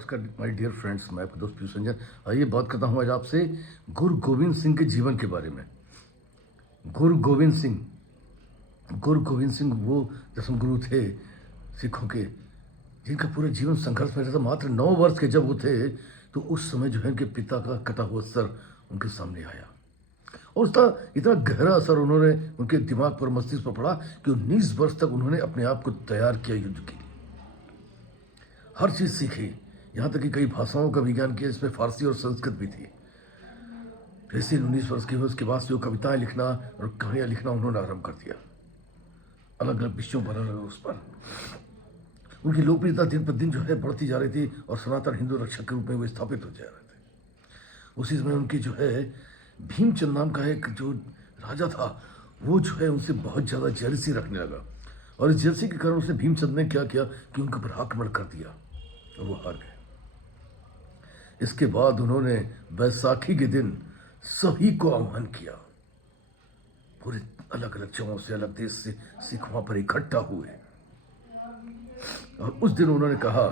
नमस्कार my dear friends, मैं आपका दोस्त पीयूष रंजन। आइए बात करता हूँ आज आपसे गुरु गोविंद सिंह के जीवन के बारे में। गुरु गोविंद सिंह वो दसम गुरु थे सिखों के, जिनका पूरा जीवन संघर्ष में रहता। मात्र 9 वर्ष के जब वो थे तो उस समय जो है उनके पिता का कटा हुआ सर उनके सामने आया और उसका इतना गहरा असर उन्होंने उनके दिमाग पर, मस्तिष्क पर पड़ा कि 19 वर्ष तक उन्होंने अपने आप को तैयार किया युद्ध के लिए। हर चीज़ सीखी, यहाँ तक कि कई भाषाओं का विज्ञान किया, जिसमें फारसी और संस्कृत भी थी। जैसे 19 वर्ष के हुए उसके बाद से वो कविताएं लिखना और कहानियाँ लिखना उन्होंने आरंभ कर दिया, अलग अलग विषयों पर, अलग उस पर। उनकी लोकप्रियता दिन पर दिन जो है बढ़ती जा रही थी और सनातन हिंदू रक्षक के रूप में वो स्थापित हो जा रहे थे। उसी समय उनकी जो है भीमचंद नाम का एक जो राजा था, वो जो है उनसे बहुत ज़्यादा जेलसी रखने लगा और इस जेलसी के कारण उसने भीमचंद ने क्या किया कि उनके ऊपर आक्रमण कर दिया और वो हार गए। इसके बाद उन्होंने बैसाखी के दिन सभी को आह्वान किया। पूरे अलग अलग जगहों से, अलग देश से सिख वहां पर इकट्ठा हुए और उस दिन उन्होंने कहा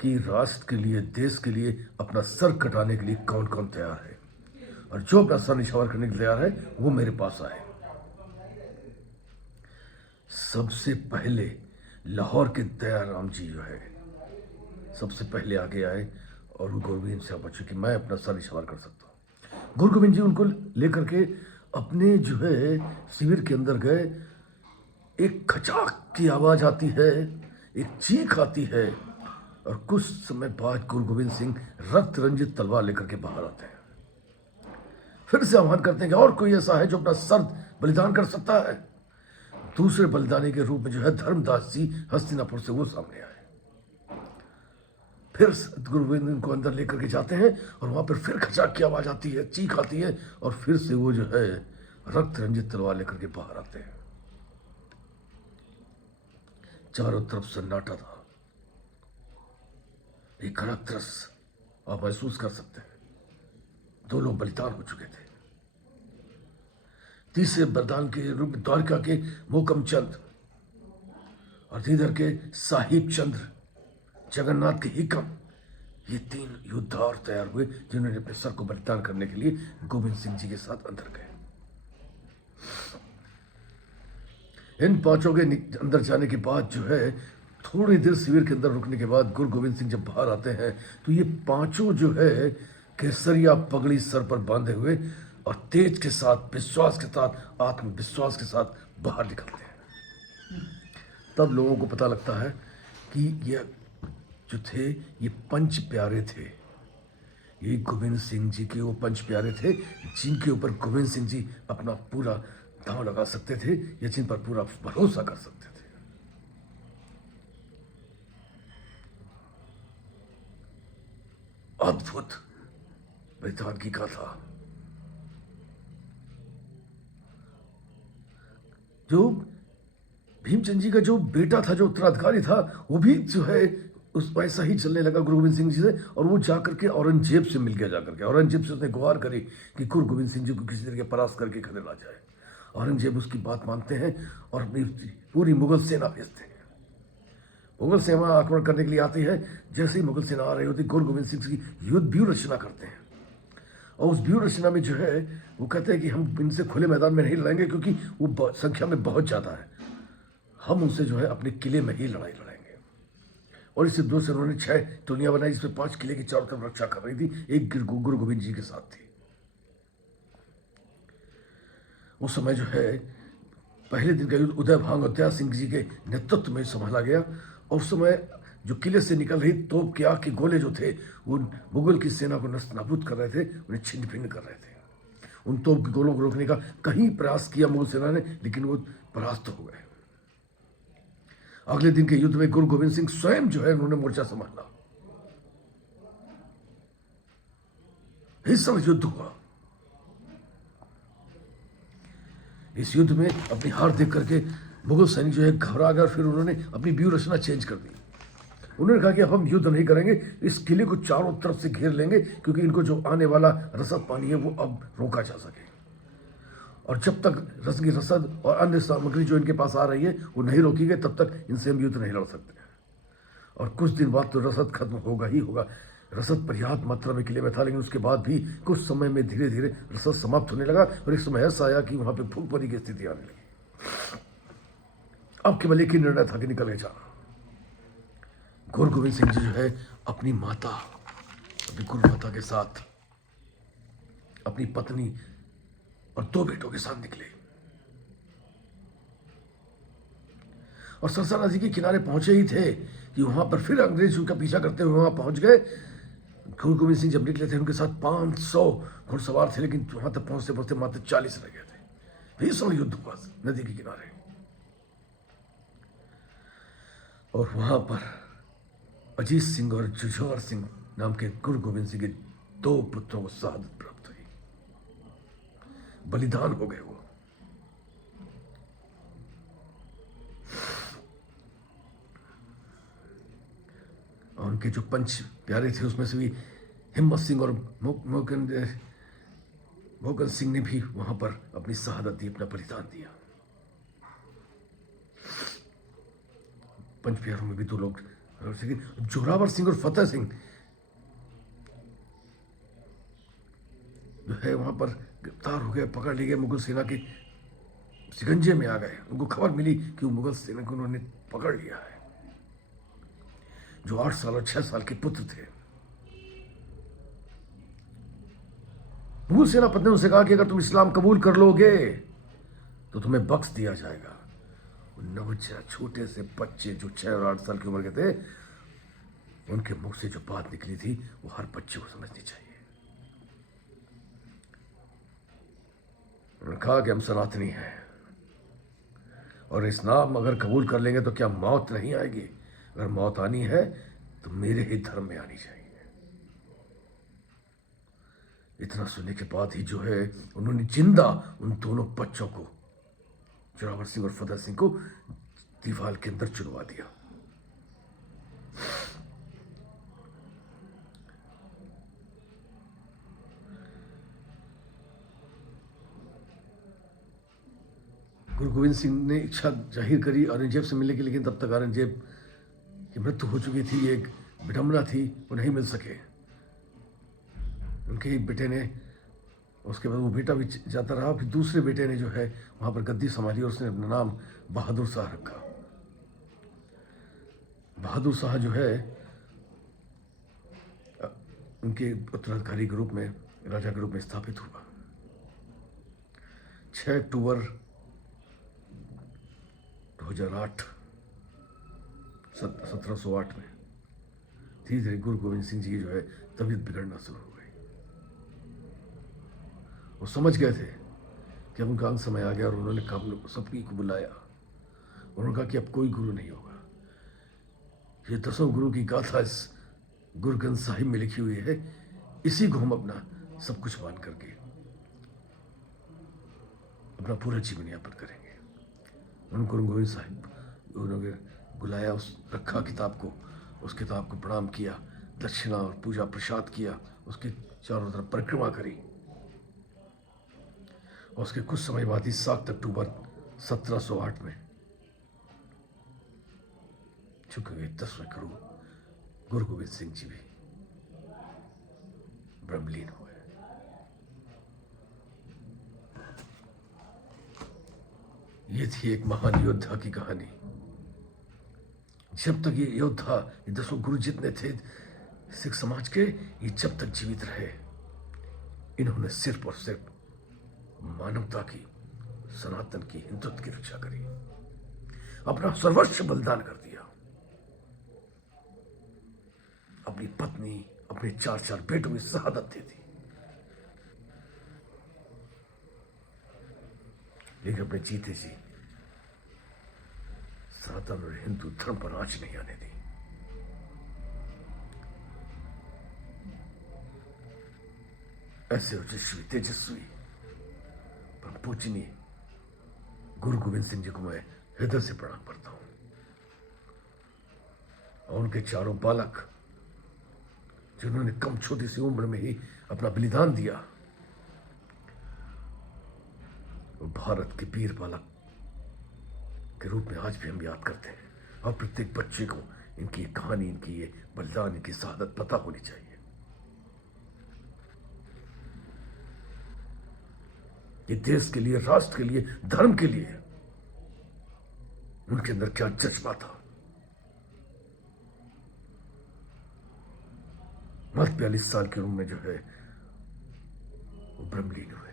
कि राष्ट्र के लिए, देश के लिए अपना सर कटाने के लिए कौन कौन तैयार है, और जो अपना सर निछावर करने के लिए तैयार है वो मेरे पास आए। सबसे पहले लाहौर के दयाराम जी जो है सबसे पहले आगे आए और गुरु गोविंद से पूछा कि मैं अपना सर निछावर कर सकता हूँ। गुरु गोविंद जी उनको लेकर के अपने जो है शिविर के अंदर गए। एक खचाक की आवाज़ आती है, एक चीख आती है और कुछ समय बाद गुरु गोविंद सिंह रक्त रंजित तलवार लेकर के बाहर आते हैं। फिर से आह्वान करते हैं कि और कोई ऐसा है जो अपना सर बलिदान कर सकता है। दूसरे बलिदानी के रूप में जो है धर्मदास जी हस्तिनापुर से वो सामने आए। फिर गुरु गोविंद को अंदर लेकर के जाते हैं और वहां पर फिर खचाक की आवाज आती है, चीख आती है और फिर से वो जो है रक्त रंजित तलवार लेकर के बाहर आते हैं। चारों तरफ सन्नाटा था, एक अलग दृश्य आप महसूस कर सकते हैं। 2 लोग बलिदान हो चुके थे। तीसरे बलिदान के रूप में द्वारका के मोकम चंद और दीदर के साहिब चंद्र, जगन्नाथ के हिकम, ये 3 योद्धा और तैयार हुए जिन्होंने अपने सर को बलिदान करने के लिए गोविंद सिंह जी के साथ अंदर गए। इन 5 के अंदर जाने के बाद जो है थोड़ी देर शिविर के अंदर रुकने के बाद गुरु गोविंद सिंह जब बाहर आते हैं तो ये 5 जो है केसरिया पगड़ी सर पर बांधे हुए और तेज के साथ, विश्वास के साथ, आत्मविश्वास के साथ बाहर निकलते हैं। तब लोगों को पता लगता है कि ये जो थे ये पंच प्यारे थे। ये गोविंद सिंह जी के वो पंच प्यारे थे जिनके ऊपर गोविंद सिंह जी अपना पूरा दांव लगा सकते थे या जिन पर पूरा भरोसा कर सकते थे। अद्भुत बलिदान की गाथा। जो भीमचंद जी का जो बेटा था, जो उत्तराधिकारी था, वो भी जो है उस पैसा ही चलने लगा गुरु गोविंद सिंह जी से और वो जाकर के औरंगजेब से मिल गया। जाकर के औरंगजेब से उसने गुहार करी कि गुरु गोविंद सिंह जी को किसी तरीके परास्त करके खदेड़ ला जाए। औरंगजेब उसकी बात मानते हैं और अपनी पूरी मुगल सेना भेजते हैं। मुगल सेना आक्रमण करने के लिए आती है। जैसे ही मुगल सेना आ रही होती, गुरु गोविंद सिंह की युद्ध व्यूह रचना करते हैं और उस व्यूह रचना में जो है वो कहते हैं कि हम इनसे खुले मैदान में नहीं लड़ेंगे क्योंकि वो संख्या में बहुत ज़्यादा है। हम उनसे जो है अपने किले में ही लड़ाई लड़ेंगे। और इस युद्ध से उन्होंने 6 टोलियां बनाई जिसमें 5 किले की चारों तरफ रक्षा कर रही थी। एक गुरु गोविंद जी के साथ थी। उस समय जो है पहले दिन का युद्ध उदय भांग और दया सिंह जी के नेतृत्व में संभाला गया और उस समय जो किले से निकल रही तोप के आग के गोले जो थे वो मुगल की सेना को नष्ट नाबूद कर रहे थे, उन्हें छिन्न भिन्न कर रहे थे। उन तोप के गोलों को रोकने का कहीं प्रयास किया मुगल सेना ने, लेकिन वो परास्त हो गए। अगले दिन के युद्ध में गुरु गोविंद सिंह स्वयं जो है उन्होंने मोर्चा संभाला। इस समय युद्ध हुआ। इस युद्ध में अपनी हार देख करके मुगल सैनिक जो है घबरा गए और फिर उन्होंने अपनी व्यूह रचना चेंज कर दी। उन्होंने कहा कि अब हम युद्ध नहीं करेंगे, इस किले को चारों तरफ से घेर लेंगे क्योंकि इनको जो आने वाला रसद पानी है वो अब रोका जा सके। और जब तक रसद और अन्य सामग्री जो इनके पास आ रही है वो नहीं रोकी गई तब तक इनसे हम युद्ध नहीं लड़ सकते। और कुछ दिन बाद तो रसद खत्म होगा ही होगा। रसद पर्याप्त मात्रा में किले में था, लेकिन उसके बाद भी कुछ समय में धीरे धीरे रसद समाप्त होने लगा और एक समय ऐसा आया कि वहां पे भूखमरी की स्थिति आने लगी। अब केवल एक ही निर्णय था कि निकले जाना। गुरु गोविंद सिंह जी जो है अपनी माता, अपनी गुरु माता के साथ, अपनी पत्नी और 2 बेटों के साथ निकले और सरसा नदी के किनारे पहुंचे ही थे कि वहां पर फिर अंग्रेज उनका पीछा करते हुए वहां पहुंच गए। गुरु गोविंद सिंह जब निकले थे उनके साथ 500 घुड़सवार थे, लेकिन वहां तक पहुंचते पहुंचते मात्र 40 रह गए थे। भीषण युद्ध हुआ नदी के किनारे और वहां पर अजीत सिंह और जुझार सिंह नाम के गुरु गोविंद सिंह के 2 पुत्रों को शहादत प्राप्त हुई, बलिदान हो गए वो। और उनके जो 5 प्यारे थे उसमें से भी हिम्मत सिंह और मोहकन सिंह ने भी वहां पर अपनी शहादत दी, अपना बलिदान दिया। 5 प्यारों में भी 2 लोग, जोरावर सिंह और फतेह सिंह जो है वहां पर गिरफ्तार हो गए, पकड़ लिए गए, मुगल सेना के शिकंजे में आ गए। उनको खबर मिली कि वो मुगल सेना को उन्होंने पकड़ लिया है, जो 8 साल और 6 साल के पुत्र थे। मुगल सेनापति ने उनसे कहा कि अगर तुम इस्लाम कबूल कर लोगे तो तुम्हें बख्श दिया जाएगा। नवजा छोटे से बच्चे जो 6 और 8 साल की उम्र के थे, उनके मुख से जो बात निकली थी वो हर बच्चे को समझनी चाहिए। उन्होंने कहा कि हम सनातनी हैं और इस्लाम अगर कबूल कर लेंगे तो क्या मौत नहीं आएगी? अगर मौत आनी है तो मेरे ही धर्म में आनी चाहिए। इतना सुनने के बाद ही जो है उन्होंने जिंदा उन दोनों बच्चों को, जोरावर सिंह और फतेह सिंह को, दीवार के अंदर चुनवा दिया। गुरु गोविंद सिंह ने इच्छा जाहिर करी औरंगजेब से मिलने की, लेकिन तब तक औरंगजेब की मृत्यु हो चुकी थी। एक विडंबना थी, वो नहीं मिल सके। उनके एक बेटे ने, उसके बाद वो बेटा भी जाता रहा, फिर दूसरे बेटे ने जो है वहां पर गद्दी संभाली और उसने अपना नाम बहादुर शाह रखा। बहादुर शाह जो है उनके उत्तराधिकारी के रूप में, राजा के रूप में स्थापित हुआ। 6 अक्टूबर 2008 1708 में धीरे धीरे गुरु गोविंद सिंह जी की जो है तबीयत बिगड़ना शुरू हो गई। वो समझ गए थे कि अब उनका अंत समय आ गया और उन्होंने सबकी को बुलाया। उन्होंने कहा कि अब कोई गुरु नहीं होगा। ये 10 गुरु की गाथा इस गुरु ग्रंथ साहिब में लिखी हुई है, इसी को हम अपना सब कुछ मान करके अपना पूरा जीवन यापन करेंगे। उनको गुरु गोविंद साहिब उन्होंने बुलाया, उस रखा किताब को, उस किताब को प्रणाम किया, दक्षिणा और पूजा प्रसाद किया, उसके चारों तरफ परिक्रमा करी और उसके कुछ समय बाद ही 7 अक्टूबर 1708 में चुके गए 10वें गुरु गुरु गोविंद सिंह जी भी ब्रह्मलीन हुए। ये थी एक महान योद्धा की कहानी। जब तक ये योद्धा, ये 10 गुरु जितने थे सिख समाज के, ये जब तक जीवित रहे, इन्होंने सिर्फ और सिर्फ मानवता की, सनातन की, हिंदुत्व की रक्षा करी, अपना सर्वस्व बलिदान कर दिया। अपनी पत्नी, अपने 4 बेटों की शहादत दे दी, लेकिन अपने जीते जी सनातन और हिंदू धर्म पर आंच नहीं आने दी। ऐसे ओजस्वी, तेजस्वी, पर पूजनीय गुरु गोविंद सिंह जी को मैं हृदय से प्रणाम करता हूं। और उनके 4 बालक जिन्होंने कम छोटी सी उम्र में ही अपना बलिदान दिया, वो भारत के वीर बालक के रूप में आज भी हम याद करते हैं। और प्रत्येक बच्चे को इनकी ये कहानी, इनकी ये बलिदान, इनकी शहादत पता होनी चाहिए। ये देश के लिए, राष्ट्र के लिए, धर्म के लिए उनके अंदर क्या जज्बा था। मात्र 42 साल की उम्र में जो है वो ब्रह्मलीन हुए।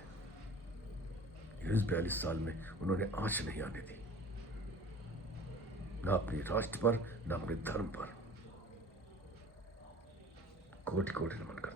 इस 42 साल में उन्होंने आंच नहीं आने दी, ना अपने राष्ट्र पर, ना अपने धर्म पर। कोटि कोटि नमन।